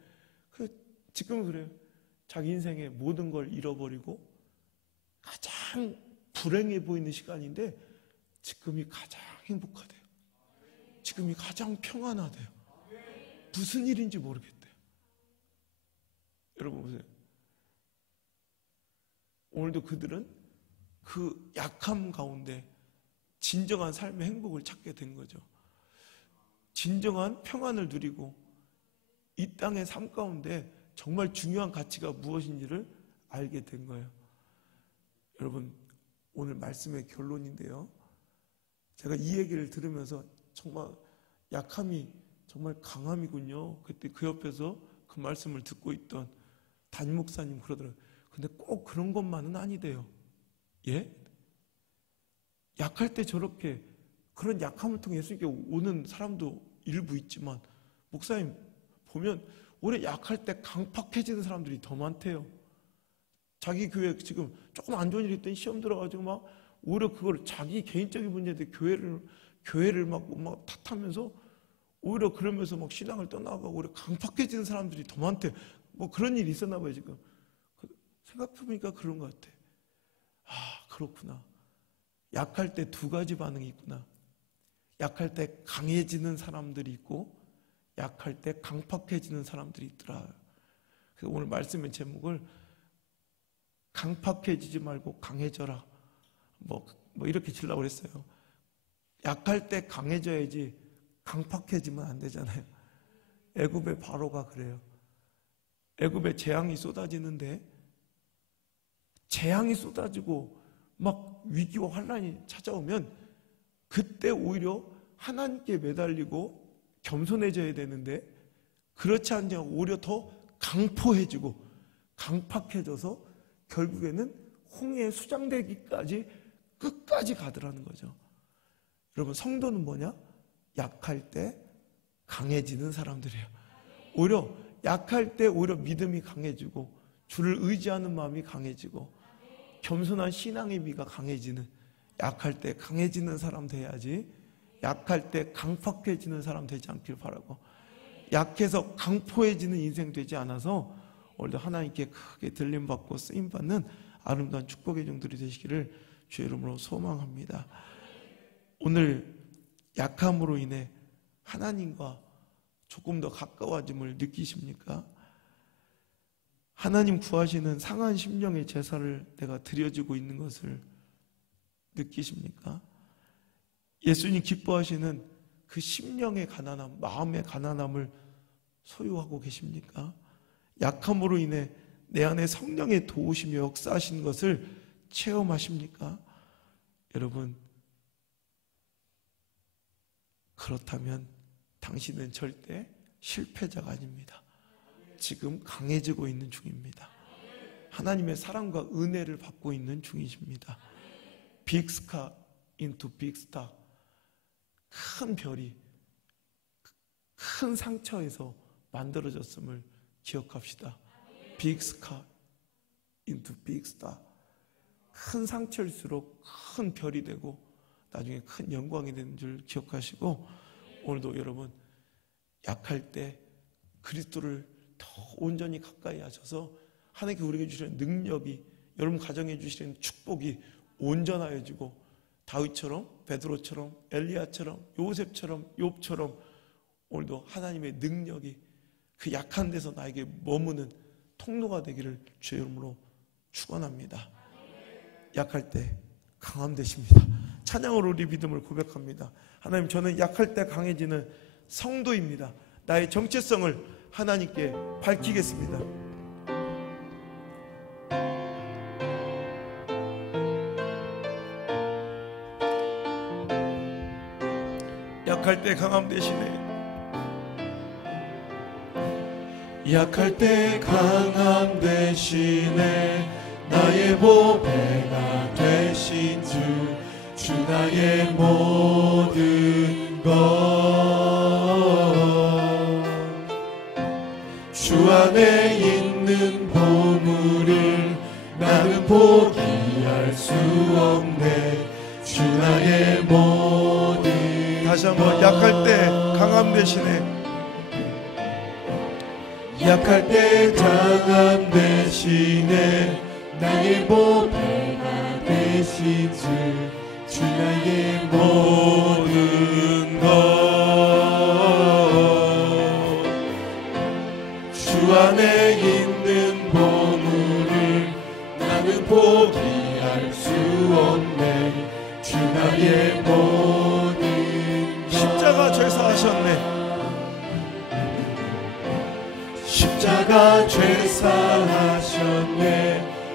지금은 그래요. 자기 인생의 모든 걸 잃어버리고 가장 불행해 보이는 시간인데 지금이 가장 행복하대요. 지금이 가장 평안하대요. 무슨 일인지 모르겠대요. 여러분 보세요. 오늘도 그들은 그 약함 가운데 진정한 삶의 행복을 찾게 된 거죠. 진정한 평안을 누리고 이 땅의 삶 가운데 정말 중요한 가치가 무엇인지를 알게 된 거예요. 여러분, 오늘 말씀의 결론인데요. 제가 이 얘기를 들으면서 정말 약함이 정말 강함이군요. 그때 그 옆에서 그 말씀을 듣고 있던 담임 목사님 그러더라고요. 근데 꼭 그런 것만은 아니대요. 예? 약할 때 저렇게 그런 약함을 통해 예수님께 오는 사람도 일부 있지만, 목사님 보면 오히려 약할 때 강팍해지는 사람들이 더 많대요. 자기 교회 지금 조금 안 좋은 일이 있더니 시험 들어가지고 막 오히려 그걸 자기 개인적인 문제인데 교회를 막 탓하면서 오히려 그러면서 막 신앙을 떠나가고 오히려 강팍해지는 사람들이 더 많대요. 뭐 그런 일이 있었나 봐요 지금. 생각해보니까 그런 것 같아. 아, 그렇구나. 약할 때 두 가지 반응이 있구나. 약할 때 강해지는 사람들이 있고 약할 때 강팍해지는 사람들이 있더라. 그래서 오늘 말씀의 제목을 강팍해지지 말고 강해져라. 뭐 이렇게 지려고 그랬어요. 약할 때 강해져야지 강팍해지면 안 되잖아요. 애굽의 바로가 그래요. 애굽에 재앙이 쏟아지는데 재앙이 쏟아지고 막 위기와 환란이 찾아오면 그때 오히려 하나님께 매달리고 겸손해져야 되는데 그렇지 않냐 오히려 더 강포해지고 강팍해져서 결국에는 홍해에 수장되기까지 끝까지 가더라는 거죠. 여러분, 성도는 뭐냐? 약할 때 강해지는 사람들이에요. 오히려 약할 때 오히려 믿음이 강해지고 주를 의지하는 마음이 강해지고 겸손한 신앙의 미가 강해지는, 약할 때 강해지는 사람 돼야지 약할 때 강팍해지는 사람 되지 않길 바라고, 약해서 강포해지는 인생 되지 않아서 오늘도 하나님께 크게 들림받고 쓰임받는 아름다운 축복의 종들이 되시기를 주의 이름으로 소망합니다. 오늘 약함으로 인해 하나님과 조금 더 가까워짐을 느끼십니까? 하나님 구하시는 상한 심령의 제사를 내가 드려지고 있는 것을 느끼십니까? 예수님 기뻐하시는 그 심령의 가난함, 마음의 가난함을 소유하고 계십니까? 약함으로 인해 내 안에 성령의 도우심이 역사하신 것을 체험하십니까? 여러분, 그렇다면 당신은 절대 실패자가 아닙니다. 지금 강해지고 있는 중입니다. 하나님의 사랑과 은혜를 받고 있는 중이십니다. 빅스카 인투 빅스타, 큰 별이 큰 상처에서 만들어졌음을 기억합시다. 빅스카 인투 빅스타, 큰 상처일수록 큰 별이 되고 나중에 큰 영광이 되는 줄 기억하시고, 오늘도 여러분 약할 때 그리스도를 더 온전히 가까이 하셔서 하나님께 우리에게 주시는 능력이, 여러분 가정에 주시는 축복이 온전하여지고 다윗처럼, 베드로처럼, 엘리야처럼, 요셉처럼, 욥처럼 오늘도 하나님의 능력이 그 약한 데서 나에게 머무는 통로가 되기를 주의 이름으로 축원합니다. 약할 때 강함 되십니다. 찬양으로 우리 믿음을 고백합니다. 하나님, 저는 약할 때 강해지는 성도입니다. 나의 정체성을 하나님께 밝히겠습니다. 약할 때 강함 되시네. 약할 때 강함 되시네. 나의 보배가 되신 주 나의 모든 것. 한번 약할 때 강함 대신에, 약할 때 강함 대신에 나의 보배가 되신 주 나의 모든 것, 주 안에 있는 보물을 나는 포기할 수 없네. 주 나의 모든 것, 십자가 죄사하셨네. 십자가 죄사하셨네.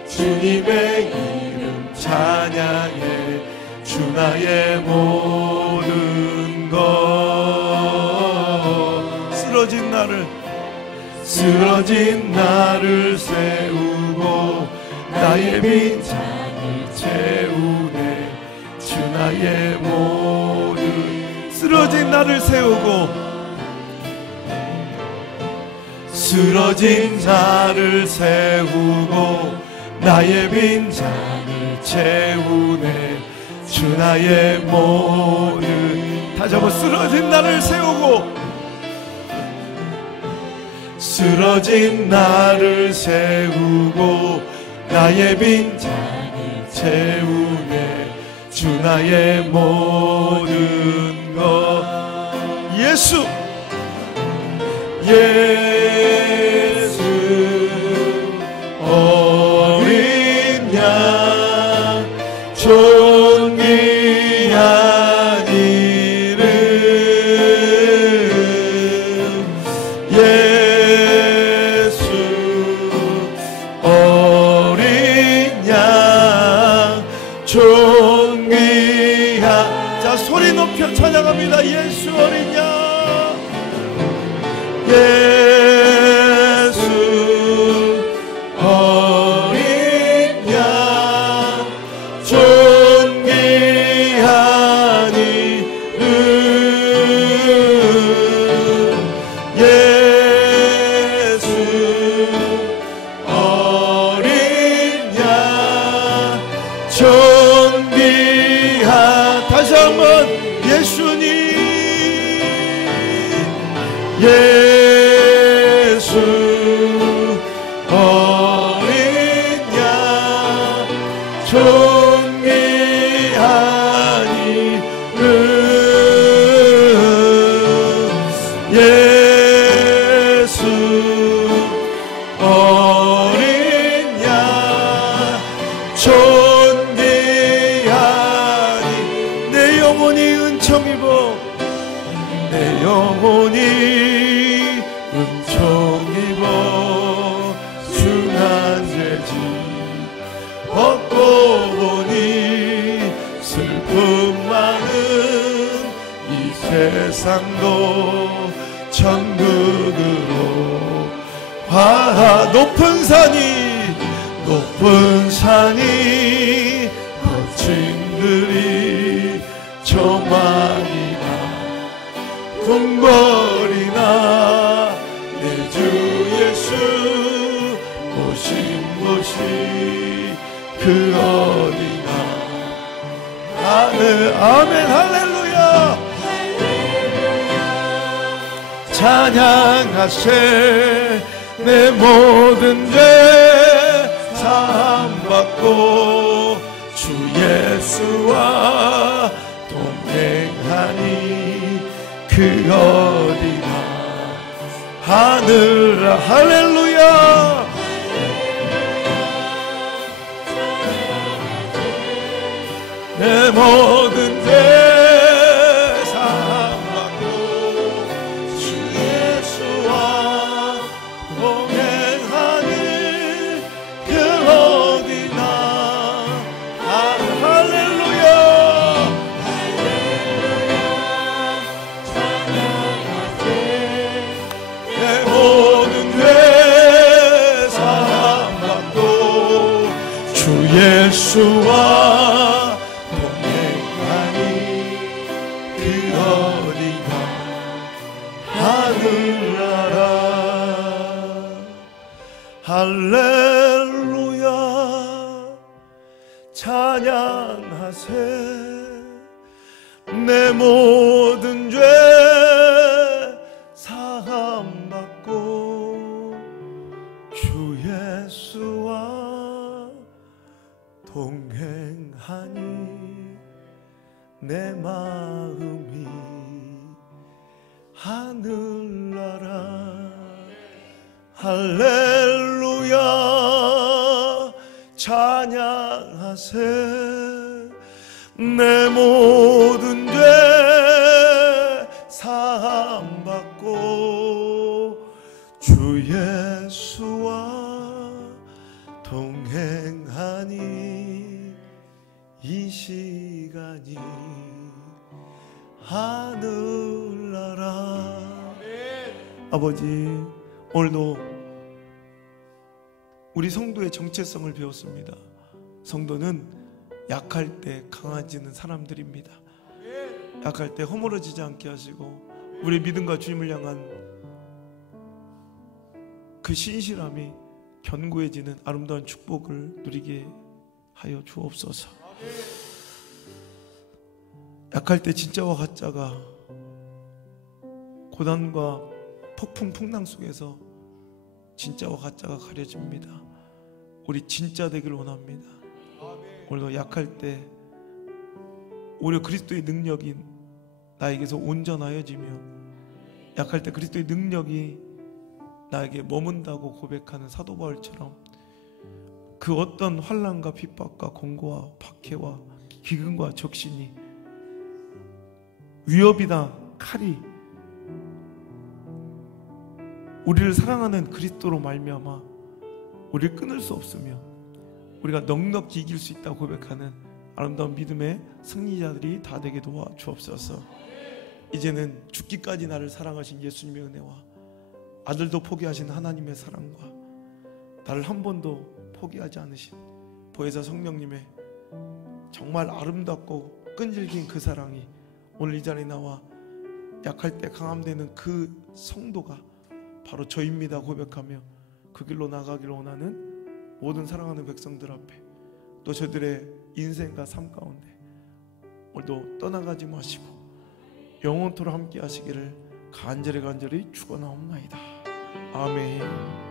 주님의 이름 찬양해. 주 나의 모든 것, 쓰러진 나를 세우고 나의 빈잔을 채우네. 주 나의 모든, 쓰러진 나를 세우고, 쓰러진 자를 세우고 나의 빈잔을 채우네. 주 나의 모든, 다시 한번 쓰러진 나를 세우고, 쓰러진 나를 세우고 나의 빈잔을 채우네. 주 나의 모든 것, 예수 어린 양 존귀한 이름, 예수 어린 양 존귀한. 자, 소리 높여 찬양합니다. 예수 어린 양, 예수 어린 양 존귀한 이름, 예수 어린 양 존귀한. 다시 한번 예수님, 예수 어린 양 존귀한 이름, 예수 어린 양 존귀한 이름. 내 영혼이 은총 입어, 내 영혼이 은총 입어 순한 죄지 벗고 보니 슬픔 많은 이 세상도 천국으로 높은 산이 거친들이 저만이나 궁궐이나 내 주 예수 오신 곳이 그 어디나. 아멘, 할렐루야. 찬양하세. 내 모든 죄 사함받고 주 예수와 동행하니 그 어디나 하늘아. 할렐루야. 내 모든 죄 사함받고 주 예수와 동행하니 그 어디나. 할렐루야. 내 모든 죄 사함받고 주 예수와 동행하니 그 어디나 하늘나라. 할렐루야. 찬양하세. 내 모든 죄 할렐루야 찬양하세. 내 모든 죄 사함받고 주 예수와 동행하니 이 시간이 하늘나라. 아버지, 오늘도 우리 성도의 정체성을 배웠습니다. 성도는 약할 때 강해지는 사람들입니다. 약할 때 허물어지지 않게 하시고 우리 믿음과 주님을 향한 그 신실함이 견고해지는 아름다운 축복을 누리게 하여 주옵소서. 약할 때 진짜와 가짜가 고난과 폭풍 풍랑 속에서 진짜와 가짜가 가려집니다. 우리 진짜 되길 원합니다. 오늘도 약할 때 오히려 그리스도의 능력이 나에게서 온전하여지며 약할 때 그리스도의 능력이 나에게 머문다고 고백하는 사도 바울처럼 그 어떤 환난과 핍박과 공고와 박해와 기근과 적신이 위협이나 칼이 우리를 사랑하는 그리스도로 말미암아 우리를 끊을 수 없으며 우리가 넉넉히 이길 수 있다고 고백하는 아름다운 믿음의 승리자들이 다 되게 도와 주옵소서. 이제는 죽기까지 나를 사랑하신 예수님의 은혜와 아들도 포기하신 하나님의 사랑과 나를 한 번도 포기하지 않으신 보혜사 성령님의 정말 아름답고 끈질긴 그 사랑이 오늘 이 자리에 나와 약할 때 강함되는 그 성도가 바로 저입니다 고백하며 그 길로 나가기를 원하는 모든 사랑하는 백성들 앞에 또 저들의 인생과 삶 가운데 오늘도 떠나가지 마시고 영원토록 함께 하시기를 간절히 축원하옵나이다. 아멘.